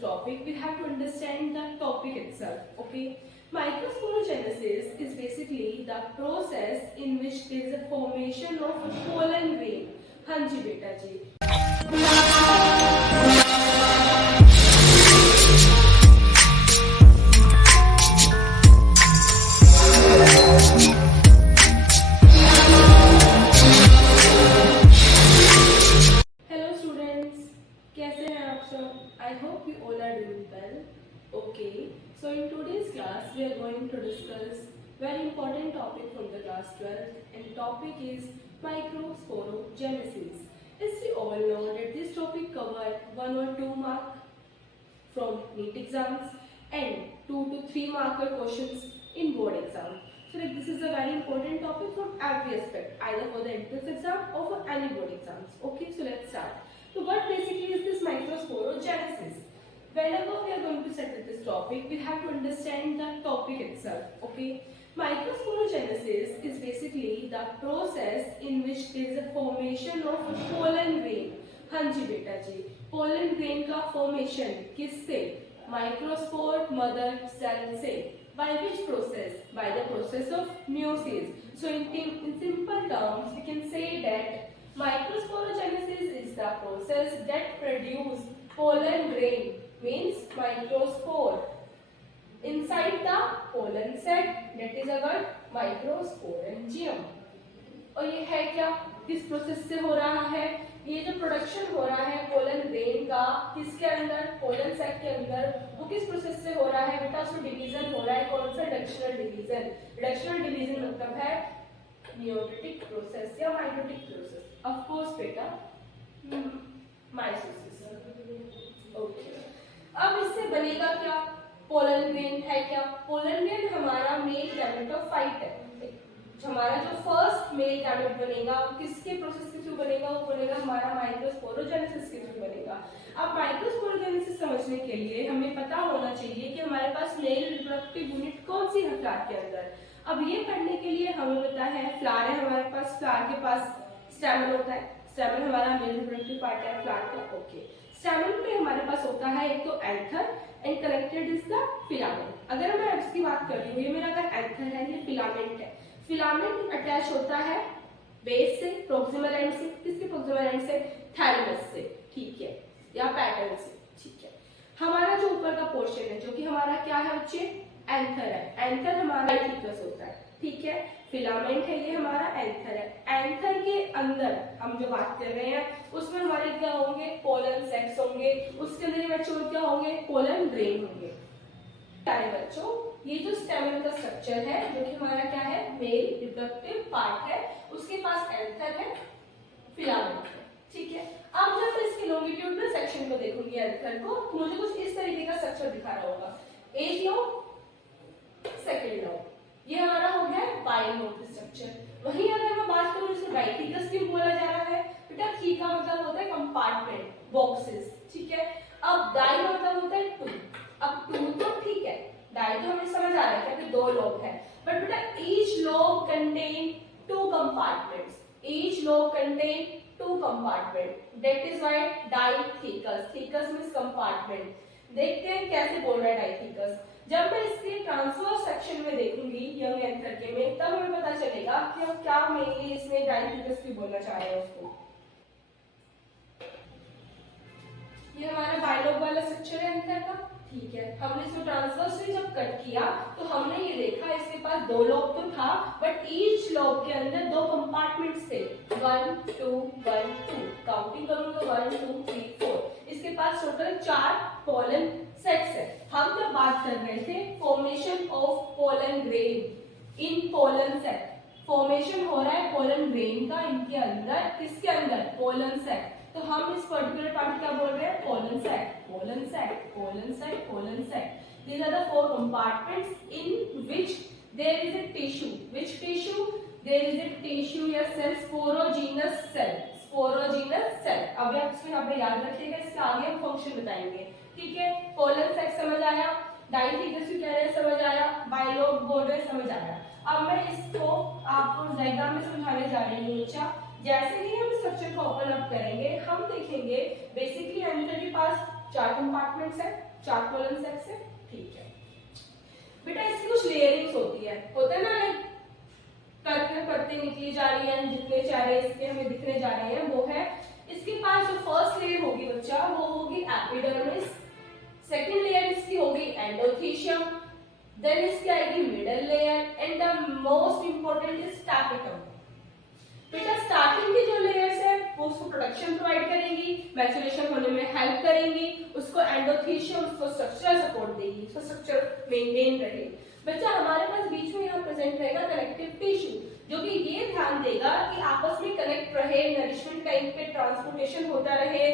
topic, we have to understand the topic itself. Okay, microsporogenesis is basically the process in which there is a formation of a pollen grain. हाँ जी बेटा जी. I hope you all are doing well. Okay, so in today's class we are going to discuss very important topic from the class 12, and the topic is microsporogenesis. As we all know that this topic covers 1 or 2 mark from NEET exams and 2 to 3 marker questions in board exam. So like this is a very important topic from every aspect, either for the entrance exam or for any board exams. Okay, so let's start. So what basically is this microsporogenesis? Whenever we are going to settle this topic, we have to understand the topic itself. Okay, microsporogenesis is basically the process in which there is a formation of a pollen grain. हाँ जी बेटा जी, pollen grain का formation किससे? Microspore mother cell से. By which process? By the process of meiosis. So in simple terms, we can say that microsporogenesis is the process that produces pollen grain, means microspore inside the pollen sac, that is our microsporangium. और ये है क्या, किस process से हो रहा है? ये जो प्रोडक्शन हो रहा है पोलन ग्रेन का किसके अंदर, पोलन सैक के अंदर, वो किस प्रोसेस से हो रहा है बेटा? उसमें डिवीजन हो रहा है. कौन सा? Reductional division. रिडक्शनल डिवीजन मतलब है मियोटिक प्रोसेस या माइटोटिक प्रोसेस. ऑफ कोर्स बेटा माइटोसिस. ओके, अब इससे बनेगा क्या? पोलन ग्रेन है क्या? पोलन ग्रेन हमारा मेल गैमेटोफाइट है. हमारा जो फर्स्ट मेल गैमेट बनेगा वो किसके प्रोसेस के थ्रू बनेगा? वो बनेगा हमारा माइक्रोस्पोरोजेनेसिस के थ्रू बनेगा. अब माइक्रोस्पोरोजेनेसिस समझने के लिए हमें पता होना चाहिए कि हमारे पास मेल रिप्रोडक्टिव यूनिट कौन सी है फ्लावर के अंदर. अब ये पढ़ने के लिए हमें पता है फ्लावर है हमारे पास, फ्लावर के पास स्टैमेन होता है. स्टैमेन हमारा मेल रिप्रोडक्टिव पार्ट है फ्लावर का. ओके, स्टैमेन पे हमारे पास होता है एक तो anther and connected is the filament. अगर मैं इसकी बात कर रही हूँ, ये मेरा अगर एंथर है, ये फिलामेंट है. फिलामेंट अटैच होता है बेस से, प्रोक्सिमल एंड से. किसके प्रोक्सिमल एंड से? थैलेमस से. ठीक है, या पैटर्न से. ठीक है, हमारा जो ऊपर का पोर्शन है जो कि हमारा क्या है बच्चे? एंथर है. एंथर हमारा थीकस होता है. ठीक है, फिलामेंट है ये हमारा एंथर है. एंथर के अंदर हम जो बात कर रहे हैं उसमें हमारे क्या होंगे? पोलन सेक्स होंगे. उसके अंदर बच्चों क्या होंगे? पोलन ग्रेन होंगे. प्यारे बच्चों, ये जो स्टेमन का स्ट्रक्चर है जो कि हमारा क्या है? मेल रिप्रोडक्टिव पार्ट है. उसके पास एंथर है, फिलामेंट है. ठीक है, अब जब मैं इसके लॉन्गिट्यूडनल सेक्शन को देखूंगी एंथर को, तो मुझे कुछ इस तरीके का स्ट्रक्चर दिखा रहा होगा. एक लोब, सेकंड लोब. ये हमारा हो गया बाइलोब स्ट्रक्चर. वहीं अगर मैं बात करूं इसको डाइथिकस क्यों बोला जा रहा है बेटा? थीका मतलब होता है कंपार्टमेंट, बॉक्सेस. ठीक है, अब डाई मतलब होता है टू. अब टू तो ठीक है, डाई तो हमें समझ आ रहा है कि 2 लोब है, बट बेटा each lobe contain 2 compartments. Each lobe contain 2 compartment. That is why dithecous. Thecous means compartment. देखते हैं कैसे बोल रहा है डाइथिकस. जब मैं इसके ट्रांसवर्स सेक्शन में देखूंगी यंग एंथर के में, तब हमें पता चलेगा कि हम क्या मेनली इसमें डाइथिकस की बोलना चाह रहे हैं उसको. ये हमारा बाइलोब वाला स्ट्रक्चर है एंथर का. ठीक है, हमने इसको ट्रांसवर्सली जब कट किया तो हमने ये देखा इसके पास 2 लोब तो था, बट ईच लोब के अंदर 2 कंपार्टमेंट्स थे. 1 2 1 2. काउंटिंग करूं तो 1 2 3 4. इसके पास टोटल 4 पोलन सेक्स है. हम जब बात कर रहे थे formation of pollen grain in pollen sac. Formation हो रहा है पोलन ग्रेन का इनके अंदर. किसके अंदर? Pollen sac. तो हम इस पर्टिकुलर पार्ट क्या बोल रहे हैं? Pollen sac, pollen sac, pollen sac, pollen sac. These are the 4 compartments in which there is a tissue. Which tissue? There is a tissue या cell, sporogenous cell. Sporogenous cell. अब आप इसमें यहाँ पे याद रखिएगा, इसके आगे हम फंक्शन बताएंगे. ठीक है, पोलन सैक समझ आया, डाइथिकस भी कह रहे हैं समझ आया, बाइलोब बोल रहे समझ आया. अब मैं इसको आपको डायग्राम में समझाने जा रही हूँ. अच्छा, जैसे ही हम स्ट्रक्चर को ओपन अप करेंगे हम देखेंगे बेसिकली एंथर के पास 4 कंपार्टमेंट्स है, 4 पोलन सेक्स है, ठीक है बेटा। इसकी कुछ लेयरिंग्स होती है, होता है ना, करके पत्ते निकली जा रही है, जितने चारे इसके हमें दिखने जा रहे हैं वो है, इसके पास जो फर्स्ट लेयर होगी बच्चा वो होगी एपिडर्मिस, सेकंड लेयर इसकी होगी एंडोथीशियम, देन इसकी आएगी middle layer and the most important is tapetum. बेटा स्टार्टिंग की जो लेयर्स है वो उसको प्रोटेक्शन प्रोवाइड करेंगी, मैचुरेशन होने में हेल्प करेंगी, उसको एंडोथीशियम उसको स्ट्रक्चरल सपोर्ट देगी, उसका स्ट्रक्चर मेंटेन रहे। बच्चा हमारे पास बीच में यहाँ प्रेजेंट रहेगा कनेक्टिव टिश्यू, जो कि ये ध्यान देगा कि आपस में कनेक्ट रहे, नरिशमेंट टाइम पे ट्रांसपोर्टेशन होता रहे,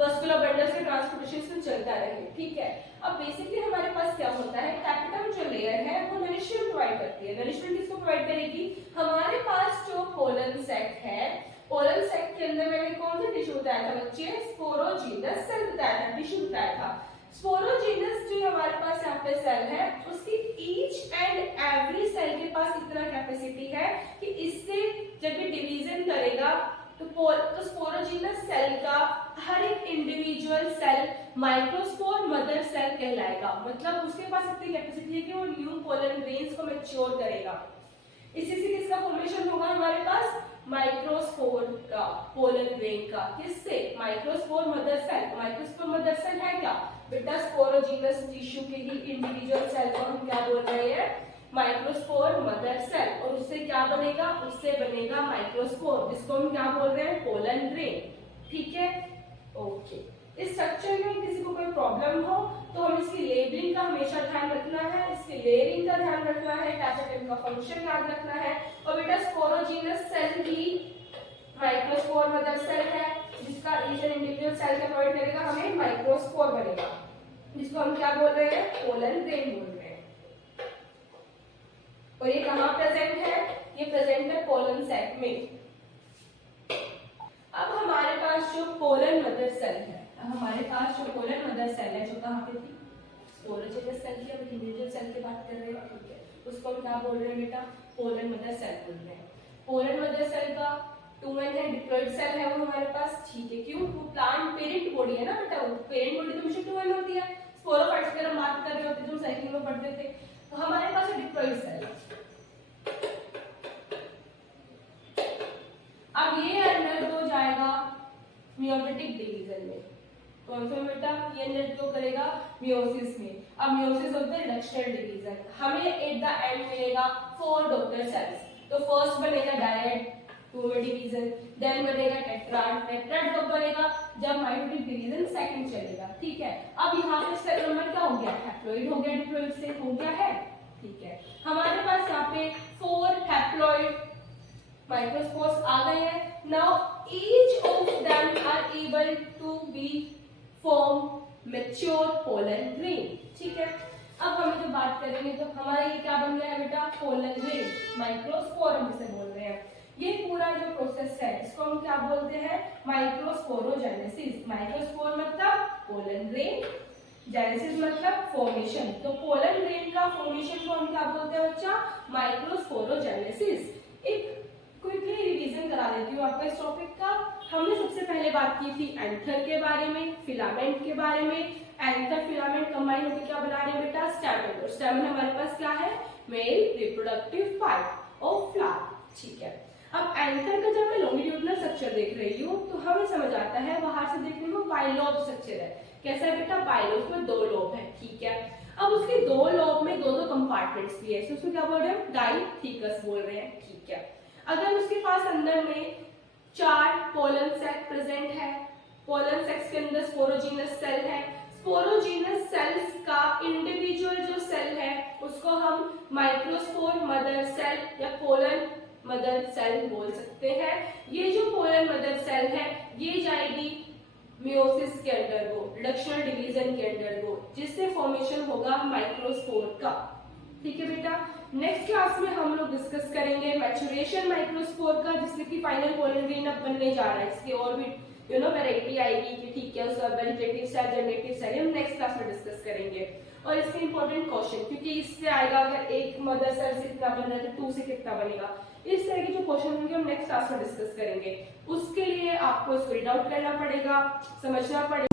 मस्कुलर बंडल्स के ट्रांसपोर्टेशन से चलता रहे, ठीक है। अब बेसिकली हमारे पास क्या होता है, टैपेटम जो लेयर है वो नरिशमेंट प्रोवाइड करती है। नरिशमेंट किसको प्रोवाइड करेगी, हमारे पास जो पोलन सैक है, पोलन सैक के अंदर मैंने कौन सा टिश्यू बताया था बच्चे, स्पोरोजीनस सेल बताया था, टिश्यू बताया था। स्पोरोजीनस जो हमारे पास यहाँ पे सेल है, उसकी ईच एंड एवरी सेल के पास इतना कैपेसिटी है कि इससे जब ये डिवीजन करेगा तो स्पोरोजीनस सेल का हर एक individual cell microspore mother cell कहलाएगा। मतलब उसके पास इतनी कैपेसिटी है कि वो न्यू पोलन ग्रेन्स को मैच्योर करेगा। इसी से किसका फॉर्मेशन होगा हमारे पास, माइक्रोस्पोर का, पोलन ग्रेन का, किससे, microspore mother cell. Microspore mother cell है क्या बेटा, स्पोरोजीनस टिश्यू के ही इंडिविजुअल सेल को हम क्या बोल रहे हैं, माइक्रोस्पोर मदर सेल। और उससे क्या बनेगा, उससे बनेगा माइक्रोस्पोर, जिसको हम क्या बोल रहे हैं, पोलन ग्रेन, ठीक है ओके। इस स्ट्रक्चर में किसी को कोई प्रॉब्लम हो तो हम इसकी लेबलिंग का हमेशा ध्यान रखना है, इसकी लेयरिंग का ध्यान रखना है, टैपेटम का फंक्शन याद रखना है। और बेटा स्पोरोजीनस सेल ही माइक्रोस्पोर मदर सेल है, जिसका ईच एंड इंडिविजुअल सेल का प्रोवाइड करेगा हमें माइक्रोस्पोर बनेगा, जिसको हम क्या बोल रहे हैं, पोलन ग्रेन बोल रहे हैं। और ये कहाँ प्रेजेंट है, ये प्रेजेंट है पोलन सैक में। अब हमारे पास जो पोलन मदर सेल है, हमारे पास जो पोलन मदर सेल है, जो कहाँ पे थी, स्पोरोजीनस सेल की, अब इंडिविजुअल सेल की बात कर रहे हैं, ठीक है, उसको हम क्या बोल रहे हैं बेटा, पोलन मदर सेल बोल रहे हैं। पोलन मदर सेल का 2n है, डिप्लॉइड सेल है वो हमारे पास, ठीक है, क्यों, वो प्लांट पेरेंट बॉडी है ना बेटा, वो पेरेंट बॉडी तो हमेशा 2n होती है। स्पोरोफाइट्स की हम बात कर रहे होते जो साइकिल में पढ़ते थे, तो हमारे पास डिप्लॉइड सेल। अब ये अंडरगो जाएगा मियोटिक डिवीजन में, कौन सा बेटा, ये अंडरगो करेगा मियोसिस में। अब मियोसिस होता है रिडक्शनल डिवीजन, हमें एट द एंड मिलेगा 4 डॉटर सेल्स। तो फर्स्ट बनेगा डायरेक्ट 2 में डिवीजन, देन बनेगा टेट्राड, टेट्राड कब बनेगा, जब माइटोटिक डिवीजन सेकंड चलेगा, ठीक है। अब यहाँ पे सेल नंबर क्या हो गया, हैप्लॉइड हो गया, डिप्लॉइड से हो गया है, ठीक है। हमारे पास यहाँ पे 4 हैप्लॉइड माइक्रोस्पोर्स आ गए हैं। Now each of them are able to be form mature pollen grain, ठीक है। अब हम जो बात करेंगे तो हमारा ये क्या बन गया है बेटा, पोलन ग्रेन, माइक्रोस्पोर हम इसे बोल रहे हैं। ये पूरा जो प्रोसेस है इसको हम क्या बोलते हैं, माइक्रोस्पोरोजेनेसिस। माइक्रोस्पोर मतलब पोलन ग्रेन, जेनेसिस मतलब फॉर्मेशन। तो पोलन ग्रेन का फॉर्मेशन को हम क्या बोलते हैं बच्चा, माइक्रोस्पोरोजेनेसिस। एक क्विकली रिवीजन करा देती हूँ आपका इस टॉपिक का। हमने सबसे पहले बात की थी एंथर के बारे में, फिलामेंट के बारे में। एंथर फिलामेंट कंबाइन होकर क्या बना रहे हैं बेटा, स्टैमेन। और स्टैमेन हमारे पास क्या है, male reproductive part of flower, ठीक है। अब एंथर का जब मैं लॉन्गिट्यूडिनल स्ट्रक्चर देख रही हूँ तो हमें समझ आता है, बाहर से देखने में बाइलोब स्ट्रक्चर है। कैसा है बेटा, बाइलोब में 2 लोब है, ठीक है। अब उसके 2 लोब में 2 कंपार्टमेंट्स भी है, तो उसमें क्या बोल रहे हैं, डाइथिकस बोल रहे हैं, ठीक है। अगर उसके पास अंदर में 4 पोलन सेक प्रेजेंट है, पोलन सेक्स के अंदर स्पोरोजीनस सेल है, स्पोरोजीनस सेल्स का इंडिविजुअल जो सेल है उसको हम माइक्रोस्पोर मदर सेल या पोलन मदर सेल बोल सकते हैं। ये जो पोलन मदर सेल है ये जाएगी मियोसिस के अंडरगो, रिडक्शनल डिवीजन के अंडरगो, जिससे फॉर्मेशन होगा माइक्रोस्पोर का, ठीक है बेटा। नेक्स्ट क्लास में हम लोग डिस्कस करेंगे मैचुरेशन माइक्रोस्पोर का, जिससे कि फाइनल पोलन ग्रेन अब बनने जा रहा है। इसके और भी वैरायटी आएगी कि ठीक है, उसका वेजिटेटिव सेल, जनरेटिव सेल, हम नेक्स्ट क्लास में डिस्कस करेंगे। और इसके इंपॉर्टेंट क्वेश्चन, क्योंकि इससे आएगा अगर एक मदर सेल से इतना बन रहा है तो 2 से कितना बनेगा, इस तरह के जो क्वेश्चन होंगे हम नेक्स्ट क्लास में डिस्कस करेंगे। उसके लिए आपको इसको रीड आउट करना पड़ेगा, समझना पड़ेगा।